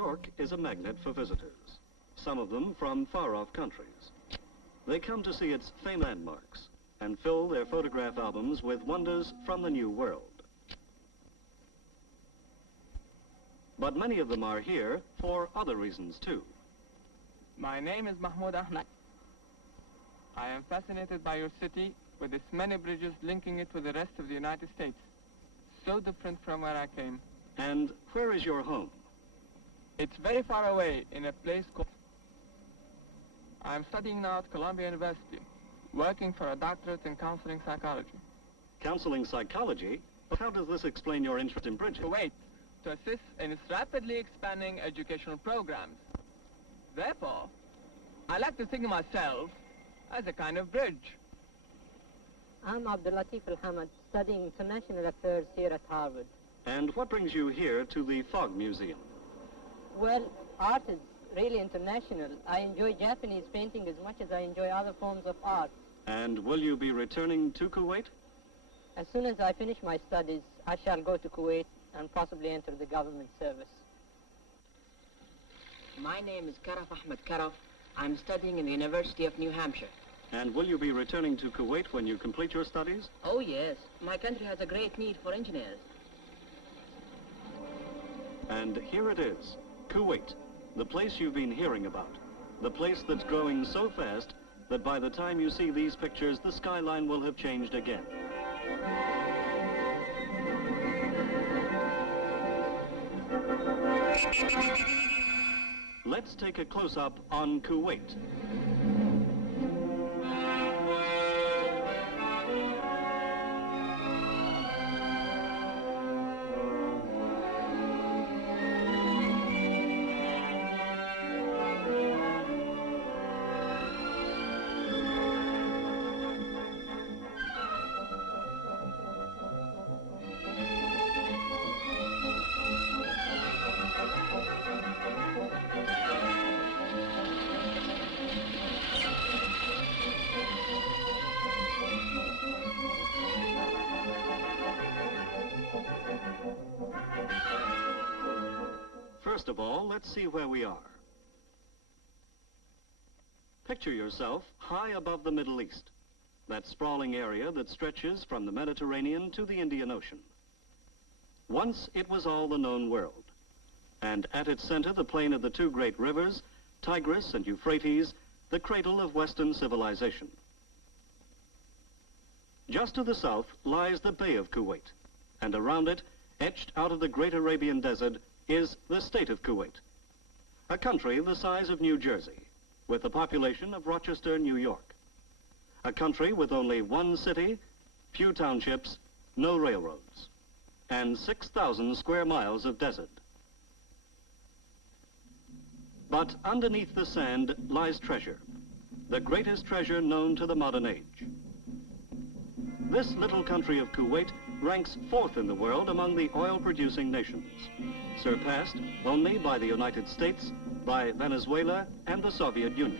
York is a magnet for visitors, some of them from far-off countries. They come to see its famous landmarks and fill their photograph albums with wonders from the New World. But many of them are here for other reasons too. My name is Mahmoud Ahmed. I am fascinated by your city with its many bridges linking it with the rest of the United States. So different from where I came. And where is your home? It's very far away in a place called... I am studying now at Columbia University, working for a doctorate in counseling psychology. Counseling psychology? How does this explain your interest in bridges? Kuwait, to assist in its rapidly expanding educational programs. Therefore, I like to think of myself as a kind of bridge. I'm Abdul Latif Al-Hamad, studying international affairs here at Harvard. And what brings you here to the Fog Museum? Well, art is really international. I enjoy Japanese painting as much as I enjoy other forms of art. And will you be returning to Kuwait? As soon as I finish my studies, I shall go to Kuwait and possibly enter the government service. My name is Karaf Ahmed Karaf. I'm studying in the University of New Hampshire. And will you be returning to Kuwait when you complete your studies? Oh, yes. My country has a great need for engineers. And here it is, Kuwait, the place you've been hearing about. The place that's growing so fast that by the time you see these pictures, the skyline will have changed again. Let's take a close-up on Kuwait. First of all, let's see where we are. Picture yourself high above the Middle East, that sprawling area that stretches from the Mediterranean to the Indian Ocean. Once it was all the known world, and at its center the plain of the two great rivers, Tigris and Euphrates, the cradle of Western civilization. Just to the south lies the Bay of Kuwait, and around it, etched out of the great Arabian desert, is the state of Kuwait, a country the size of New Jersey, with a population of Rochester, New York. A country with only one city, few townships, no railroads, and 6,000 square miles of desert. But underneath the sand lies treasure, the greatest treasure known to the modern age. This little country of Kuwait ranks fourth in the world among the oil-producing nations, surpassed only by the United States, by Venezuela, and the Soviet Union.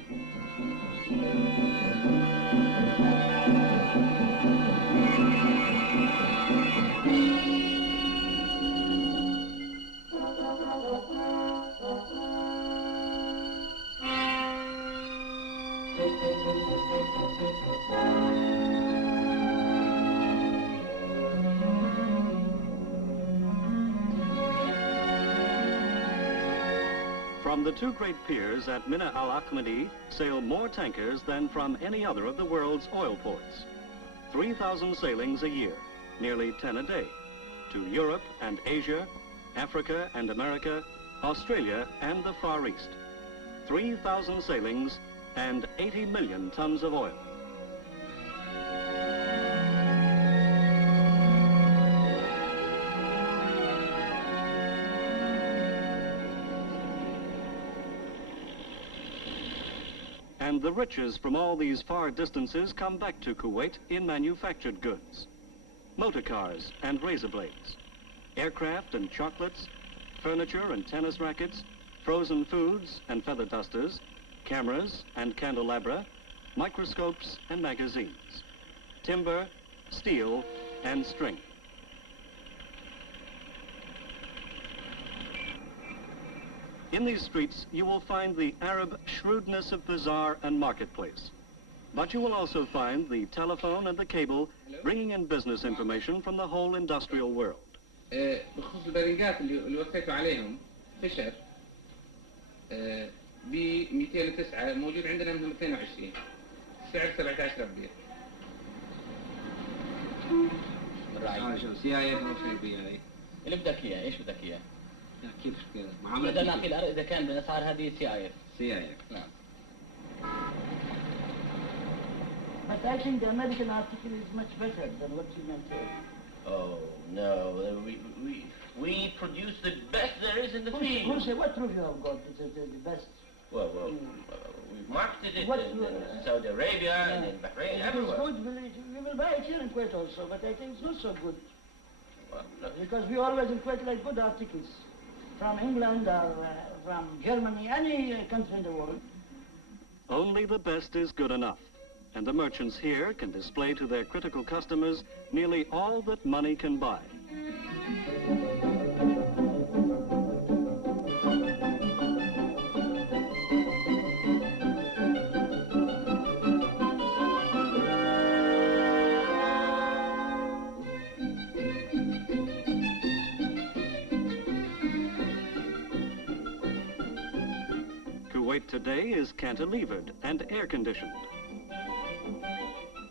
From the two great piers at Mina al-Ahmadi sail more tankers than from any other of the world's oil ports. 3,000 sailings a year, nearly 10 a day, to Europe and Asia, Africa and America, Australia and the Far East. 3,000 sailings and 80 million tons of oil. And the riches from all these far distances come back to Kuwait in manufactured goods. Motor cars and razor blades, aircraft and chocolates, furniture and tennis rackets, frozen foods and feather dusters, cameras and candelabra, microscopes and magazines, timber, steel, and string. In these streets, you will find the Arab shrewdness of bazaar and marketplace. But you will also find the telephone and the cable bringing in business information from the whole industrial world. بخصوص البرنجات اللي وصيتوا عليهم فيشر ب 209 موجود عندنا منهم 22 سعر 17 ربيع. شو سي اي اف او سي بي اي اللي بدك اياه ايش بدك اياه؟ كيف كذا معاملة بدنا نعطي الأرق اذا كان بالاسعار هذه سي اي اف. سي اي اف. نعم. But I think the American article is much better than what you meant. Oh no, we produce the best there is in the field. What proof you have got? The best. Well, we've marketed it in Saudi Arabia and in Bahrain, everywhere. It is good. We will buy it here in Kuwait also, but I think it's not so good. Well, look. Because we always in Kuwait like good articles from England or from Germany, any country in the world. Only the best is good enough, and the merchants here can display to their critical customers nearly all that money can buy. Kuwait today is cantilevered and air-conditioned.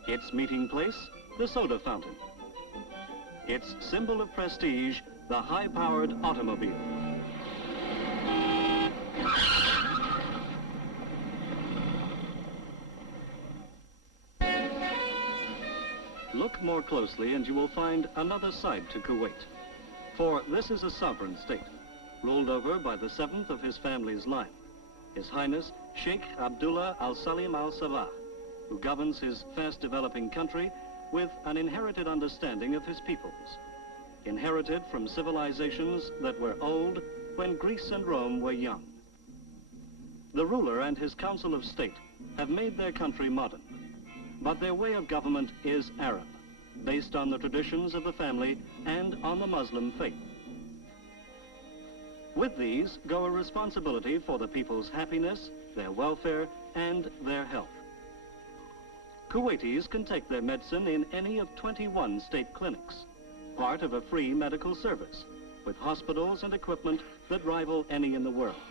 Its meeting place, the soda fountain. Its symbol of prestige, the high-powered automobile. Look more closely and you will find another side to Kuwait. For this is a sovereign state, ruled over by the seventh of his family's line, His Highness Sheikh Abdullah Al-Salim Al-Sabah, who governs his fast-developing country with an inherited understanding of his peoples, inherited from civilizations that were old when Greece and Rome were young. The ruler and his Council of State have made their country modern, but their way of government is Arab, based on the traditions of the family and on the Muslim faith. With these go a responsibility for the people's happiness, their welfare, and their health. Kuwaitis can take their medicine in any of 21 state clinics, part of a free medical service, with hospitals and equipment that rival any in the world.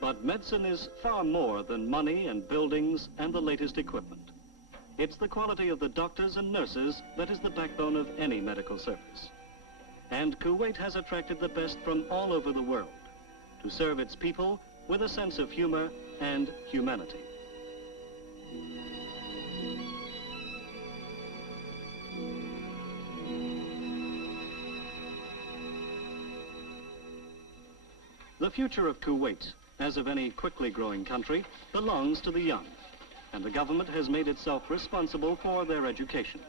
But medicine is far more than money and buildings and the latest equipment. It's the quality of the doctors and nurses that is the backbone of any medical service. And Kuwait has attracted the best from all over the world to serve its people with a sense of humor and humanity. The future of Kuwait, as of any quickly growing country, belongs to the young, and the government has made itself responsible for their education.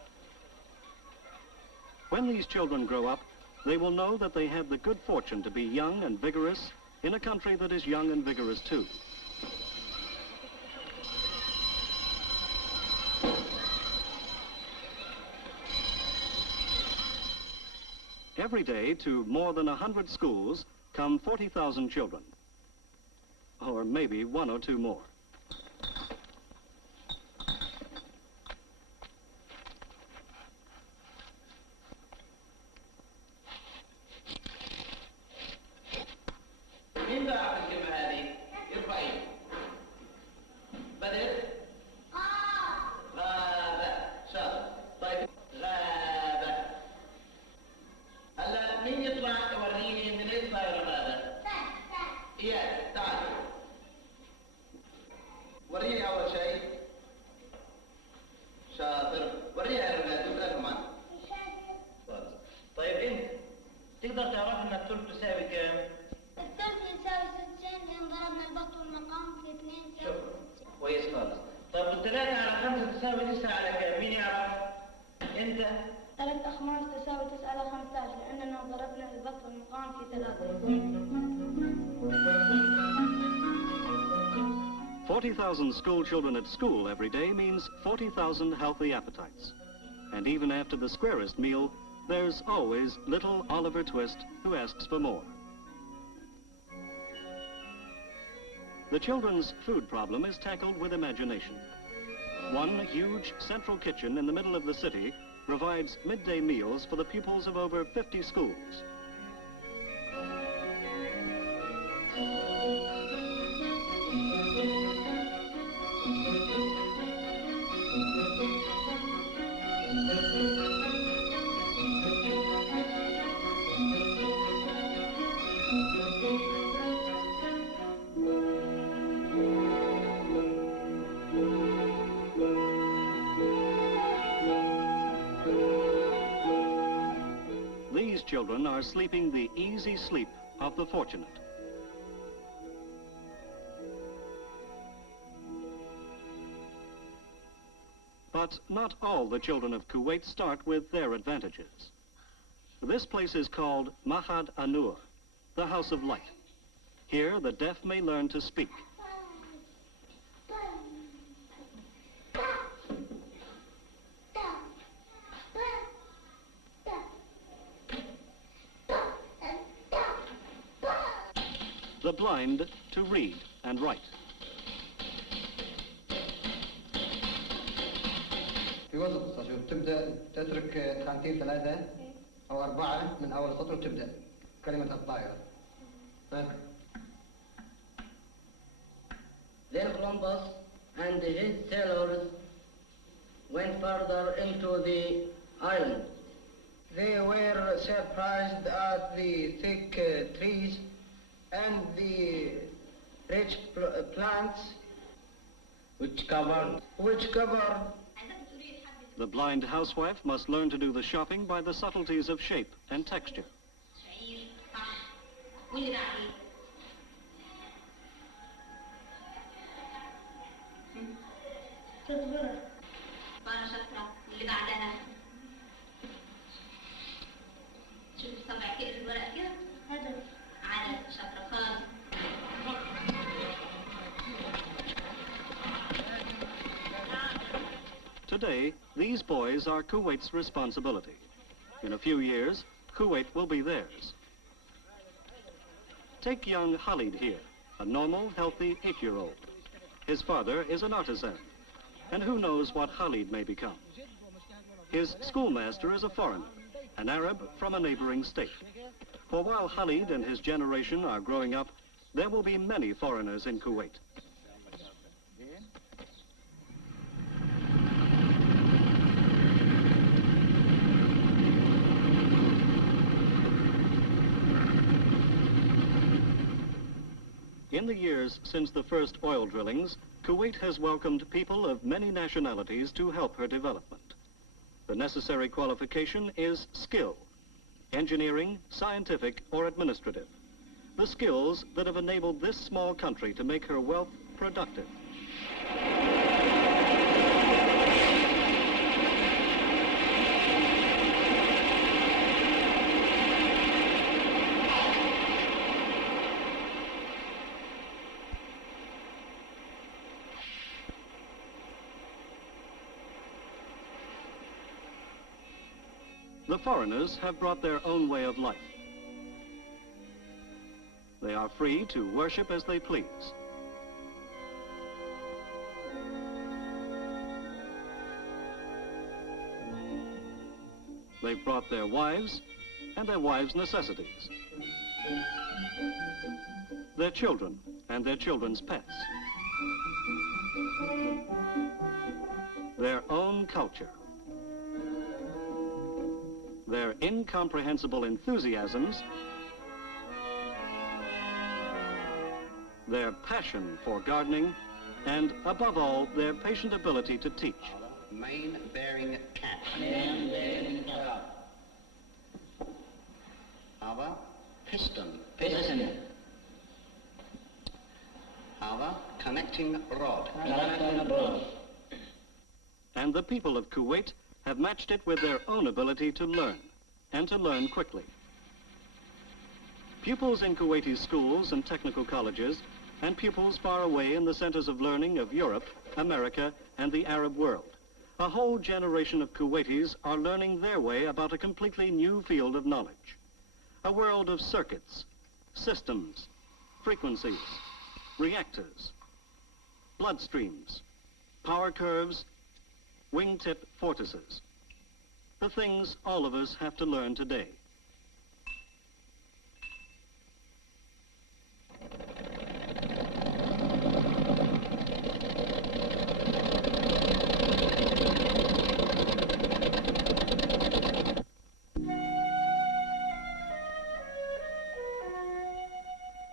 When these children grow up, they will know that they have the good fortune to be young and vigorous in a country that is young and vigorous too. Every day to more than 100 schools come 40,000 children, or maybe one or two more. أول شيء شاطر وريها الأولاد وثلاثة معنا. طيب أنت تقدر تعرف إن الثلث تساوي كام؟ الثلث يساوي 60 لأن ضربنا البسط والمقام في 2 يساوي 60. كويس خالص. طيب والثلاثة على 5 تساوي 9 على كام؟ مين يعرف؟ أنت؟ 3 أخماس تساوي 9 على 15 لأننا ضربنا البسط والمقام في 3. 40,000 school children at school every day means 40,000 healthy appetites. And even after the squarest meal, there's always little Oliver Twist who asks for more. The children's food problem is tackled with imagination. One huge central kitchen in the middle of the city provides midday meals for the pupils of over 50 schools. These children are sleeping the easy sleep of the fortunate. But not all the children of Kuwait start with their advantages. This place is called Mahad Anur, the House of Light. Here, the deaf may learn to speak. The blind to read and write. في وسط السطر تبدأ تترك خانتين 3 أو 4 من أول سطر وتبدأ كلمة الطائرة. Then Columbus and his sailors went further into the island. They were surprised at the thick trees and the rich plants which covered. The blind housewife must learn to do the shopping by the subtleties of shape and texture. Today, these boys are Kuwait's responsibility. In a few years, Kuwait will be theirs. Take young Khalid here, a normal, healthy 8-year-old. His father is an artisan, and who knows what Khalid may become. His schoolmaster is a foreigner, an Arab from a neighboring state. For while Khalid and his generation are growing up, there will be many foreigners in Kuwait. In the years since the first oil drillings, Kuwait has welcomed people of many nationalities to help her development. The necessary qualification is skill, engineering, scientific, or administrative. The skills that have enabled this small country to make her wealth productive. The foreigners have brought their own way of life. They are free to worship as they please. They've brought their wives and their wives' necessities. Their children and their children's pets. Their own culture. Their incomprehensible enthusiasms, their passion for gardening, and, above all, their patient ability to teach. Main-bearing cat. Main-bearing cat. Our piston. Piston. Our connecting rod. Connecting rod. And the people of Kuwait have matched it with their own ability to learn, and to learn quickly. Pupils in Kuwaiti schools and technical colleges, and pupils far away in the centers of learning of Europe, America, and the Arab world. A whole generation of Kuwaitis are learning their way about a completely new field of knowledge. A world of circuits, systems, frequencies, reactors, bloodstreams, power curves, wingtip vortices. The things all of us have to learn today.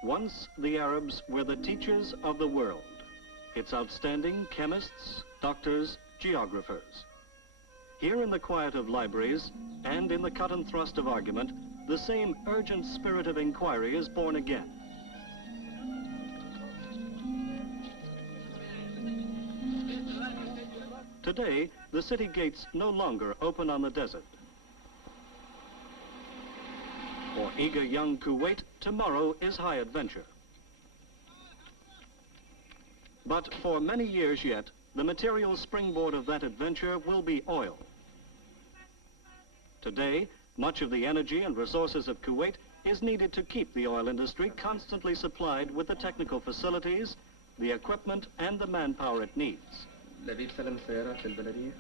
Once the Arabs were the teachers of the world, its outstanding chemists, doctors, geographers. Here in the quiet of libraries and in the cut and thrust of argument, the same urgent spirit of inquiry is born again. Today, the city gates no longer open on the desert. For eager young Kuwait, tomorrow is high adventure. But for many years yet, the material springboard of that adventure will be oil. Today, much of the energy and resources of Kuwait is needed to keep the oil industry constantly supplied with the technical facilities, the equipment, and the manpower it needs. لبيب سلم السيارات للبلدية؟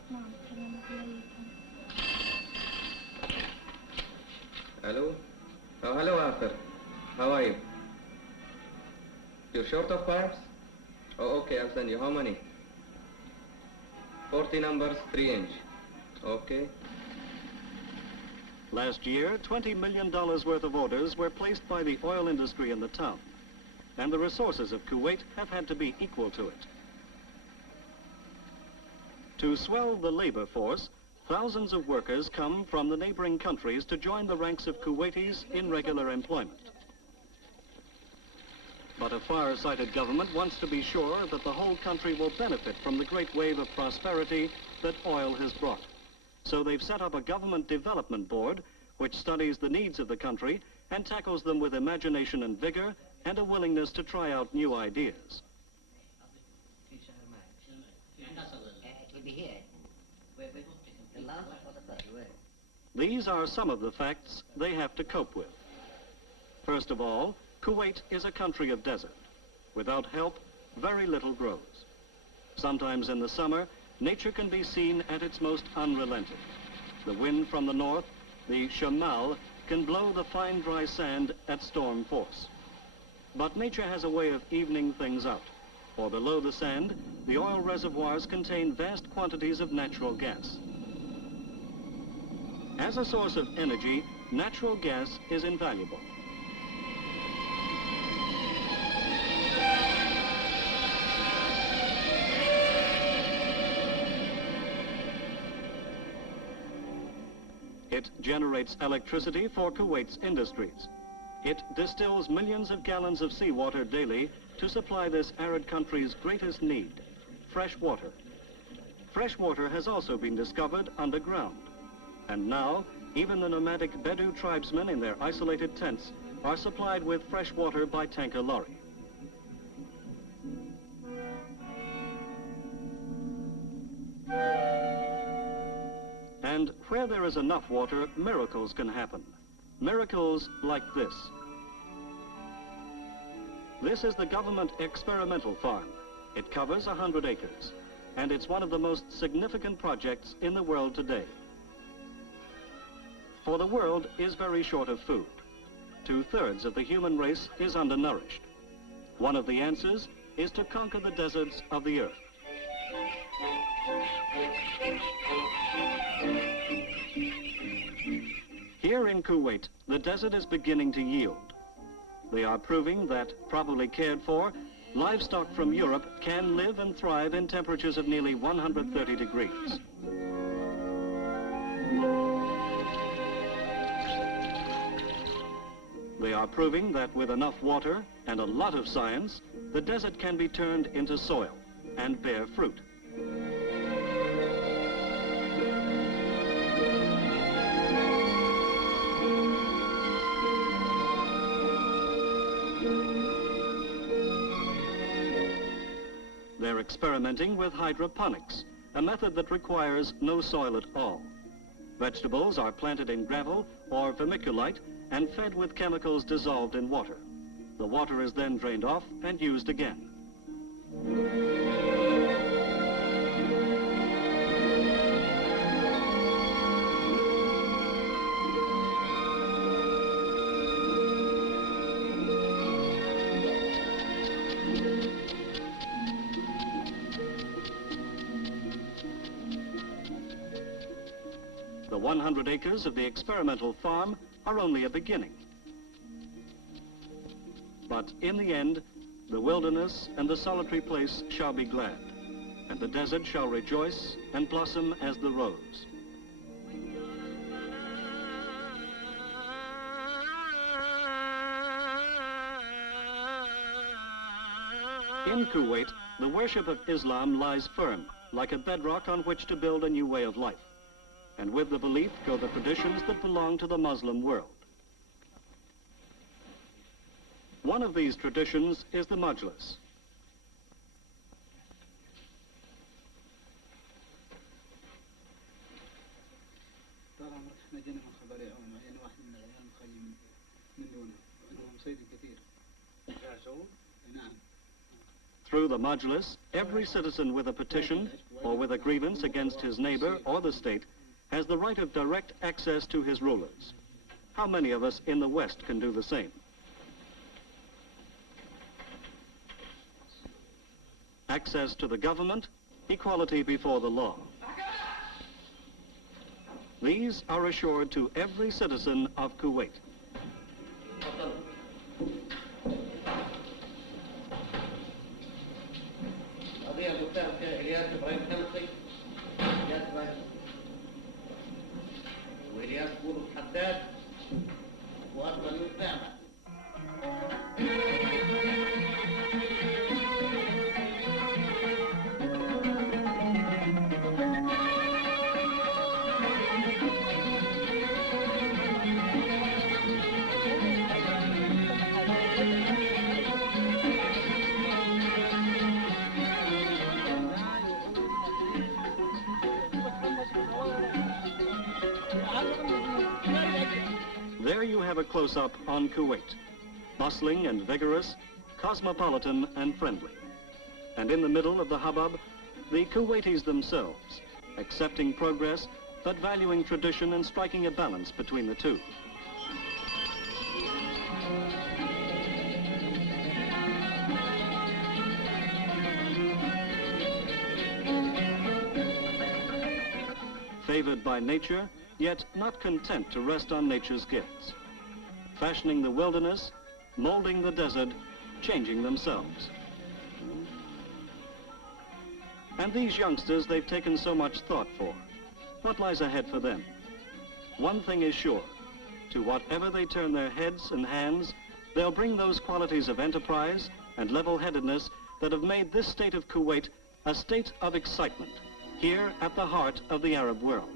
Hello? Oh, hello, Arthur. How are you? You're short of pipes? Oh, okay, I'll send you. How many? 40 numbers, 3-inch. Okay. Last year, $20 million worth of orders were placed by the oil industry in the town, and the resources of Kuwait have had to be equal to it. To swell the labor force, thousands of workers come from the neighboring countries to join the ranks of Kuwaitis in regular employment. But a far-sighted government wants to be sure that the whole country will benefit from the great wave of prosperity that oil has brought. So they've set up a government development board which studies the needs of the country and tackles them with imagination and vigor and a willingness to try out new ideas. These are some of the facts they have to cope with. First of all, Kuwait is a country of desert. Without help, very little grows. Sometimes in the summer, nature can be seen at its most unrelenting. The wind from the north, the shamal, can blow the fine dry sand at storm force. But nature has a way of evening things out. For below the sand, the oil reservoirs contain vast quantities of natural gas. As a source of energy, natural gas is invaluable. It generates electricity for Kuwait's industries. It distills millions of gallons of seawater daily to supply this arid country's greatest need, fresh water. Fresh water has also been discovered underground. And now, even the nomadic Bedou tribesmen in their isolated tents are supplied with fresh water by tanker lorry. And where there is enough water, miracles can happen. Miracles like this. This is the government experimental farm. It covers 100 acres, and it's one of the most significant projects in the world today. For the world is very short of food. 2/3 of the human race is undernourished. One of the answers is to conquer the deserts of the earth. Here in Kuwait, the desert is beginning to yield. They are proving that, properly cared for, livestock from Europe can live and thrive in temperatures of nearly 130 degrees. They are proving that with enough water and a lot of science, the desert can be turned into soil and bear fruit. They're experimenting with hydroponics, a method that requires no soil at all. Vegetables are planted in gravel or vermiculite and fed with chemicals dissolved in water. The water is then drained off and used again. The 100 acres of the experimental farm are only a beginning. But in the end, the wilderness and the solitary place shall be glad, and the desert shall rejoice and blossom as the rose. In Kuwait, the worship of Islam lies firm, like a bedrock on which to build a new way of life. And with the belief go the traditions that belong to the Muslim world. One of these traditions is the majlis. Through the majlis, every citizen with a petition or with a grievance against his neighbor or the state has the right of direct access to his rulers. How many of us in the West can do the same? Access to the government, equality before the law. These are assured to every citizen of Kuwait. There you have a close-up on Kuwait, bustling and vigorous, cosmopolitan and friendly. And in the middle of the hubbub, the Kuwaitis themselves, accepting progress, but valuing tradition and striking a balance between the two. Favored by nature, yet not content to rest on nature's gifts. Fashioning the wilderness, molding the desert, changing themselves. And these youngsters they've taken so much thought for. What lies ahead for them? One thing is sure, to whatever they turn their heads and hands, they'll bring those qualities of enterprise and level-headedness that have made this state of Kuwait a state of excitement, here at the heart of the Arab world.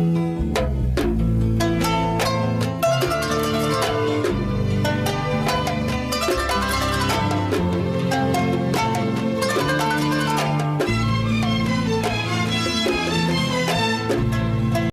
Thank you.